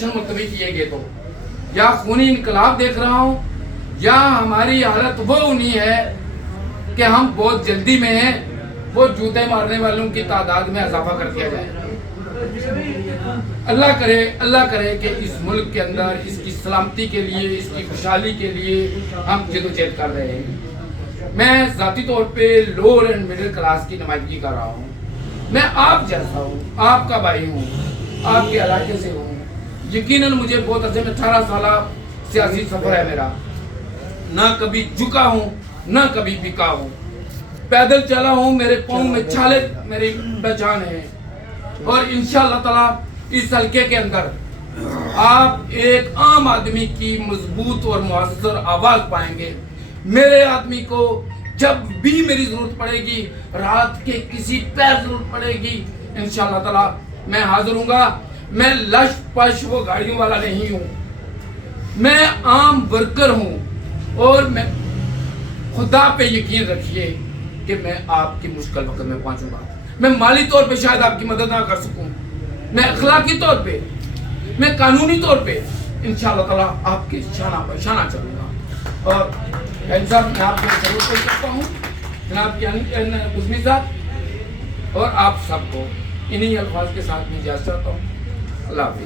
ملتوی کیے گئے تو یا خونی انقلاب دیکھ رہا ہوں یا ہماری حالت وہ ہونی ہے کہ ہم بہت جلدی میں ہیں وہ جوتے مارنے والوں کی تعداد میں اضافہ کر دیا جائے۔ اللہ کرے کہ اس ملک کے اندر اس کی سلامتی کے لیے، اس کی خوشحالی کے لیے ہم جدوجہد کر رہے ہیں۔ میں ذاتی طور پہ لوور اینڈ مڈل کلاس کی نمائندگی کر رہا ہوں۔ میں آپ جیسا ہوں، آپ کا بھائی ہوں، آپ کے علاقے سے ہوں۔ یقیناً مجھے بہت عرصے میں 18 سالہ سیاسی سفر ہے میرا، نہ کبھی جھکا ہوں نہ کبھی بکا ہوں، پیدل چلا ہوں، میرے پاؤں میں چھالے میری پہچان ہے۔ اور انشاءاللہ تعالی اس حلقے کے اندر آپ ایک عام آدمی کی مضبوط اور مؤثر آواز پائیں گے۔ میرے آدمی کو جب بھی میری ضرورت پڑے گی، رات کے کسی پیر ضرورت پڑے گی، انشاءاللہ تعالی میں حاضر ہوں گا۔ میں لش پش وہ گاڑیوں والا نہیں ہوں، میں عام ورکر ہوں، اور میں خدا پہ یقین رکھیے کہ میں آپ کی مشکل وقت میں پہنچوں گا۔ میں مالی طور پہ شاید آپ کی مدد نہ کر سکوں، میں اخلاقی طور پہ، میں قانونی طور پہ انشاءاللہ تعالیٰ آپ کے شانہ پر شانہ چلوں گا۔ اور صاحب میں آپ کو ضرور پیش کرتا ہوں، جناب عثمی صاحب، اور آپ سب کو انہی الفاظ کے ساتھ میں اجازت چاہتا ہوں۔ اللہ حافظ۔